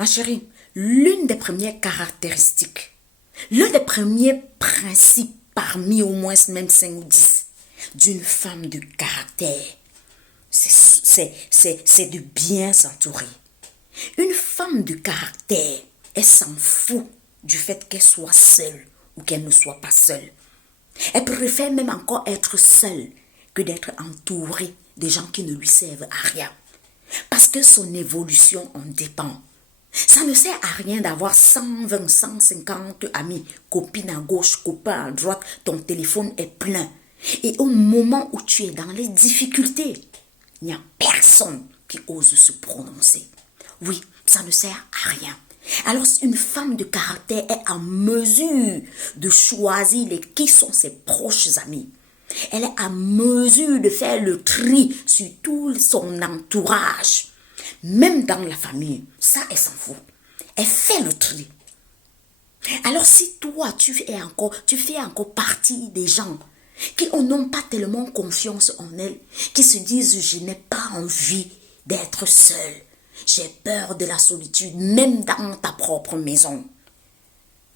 Ma chérie, l'une des premières caractéristiques, l'un des premiers principes parmi au moins même 5 ou 10 d'une femme de caractère, c'est de bien s'entourer. Une femme de caractère, elle s'en fout du fait qu'elle soit seule ou qu'elle ne soit pas seule. Elle préfère même encore être seule que d'être entourée de gens qui ne lui servent à rien. Parce que son évolution en dépend. Ça ne sert à rien d'avoir 120, 150 amis, copines à gauche, copains à droite, ton téléphone est plein. Et au moment où tu es dans les difficultés, il n'y a personne qui ose se prononcer. Oui, ça ne sert à rien. Alors, une femme de caractère est en mesure de choisir qui sont ses proches amis. Elle est en mesure de faire le tri sur tout son entourage. Même dans la famille, ça, elle s'en fout. Elle fait le tri. Alors, si toi, tu fais encore partie des gens qui n'ont pas tellement confiance en elles, qui se disent, je n'ai pas envie d'être seule. J'ai peur de la solitude, même dans ta propre maison.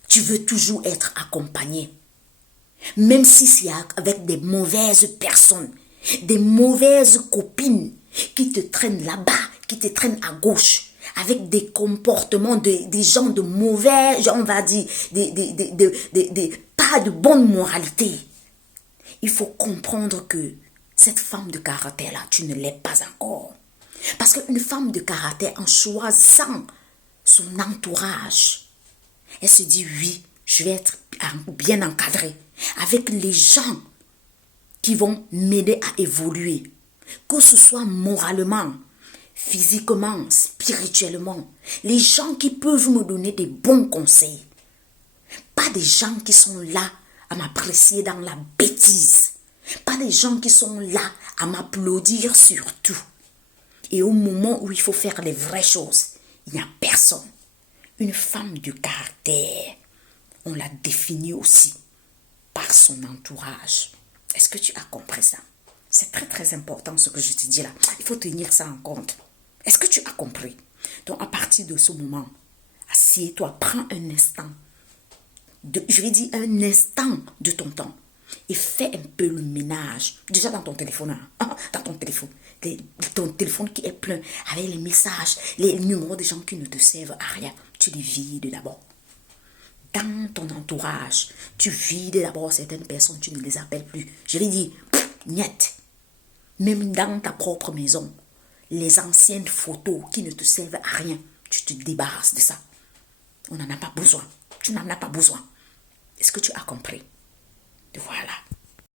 Tu veux toujours être accompagné. Même si c'est avec des mauvaises personnes, des mauvaises copines qui te traînent là-bas, qui te traînent à gauche, avec des comportements des gens de mauvais, on va dire, pas de bonne moralité. Il faut comprendre que cette femme de caractère-là, tu ne l'es pas encore. Parce qu'une femme de caractère, en choisissant son entourage, elle se dit, oui, je vais être bien encadrée avec les gens qui vont m'aider à évoluer. Que ce soit moralement, physiquement, spirituellement. Les gens qui peuvent me donner des bons conseils. Pas des gens qui sont là à m'apprécier dans la bêtise. Pas des gens qui sont là à m'applaudir sur tout. Et au moment où il faut faire les vraies choses, il n'y a personne. Une femme de caractère, on la définit aussi par son entourage. Est-ce que tu as compris ça? C'est très très important ce que je te dis là. Il faut tenir ça en compte. Est-ce que tu as compris? Donc à partir de ce moment, assieds-toi, prends un instant. Je vais dire un instant de ton temps. Et fais un peu le ménage. Déjà dans ton téléphone. Dans ton téléphone. Ton téléphone qui est plein avec les messages, les numéros des gens qui ne te servent à rien. Tu les vides d'abord. Dans ton entourage, tu vides d'abord certaines personnes, tu ne les appelles plus. Je vais dire, niet. Même dans ta propre maison, les anciennes photos qui ne te servent à rien, tu te débarrasses de ça. On n'en a pas besoin. Tu n'en as pas besoin. Est-ce que tu as compris? Voilà.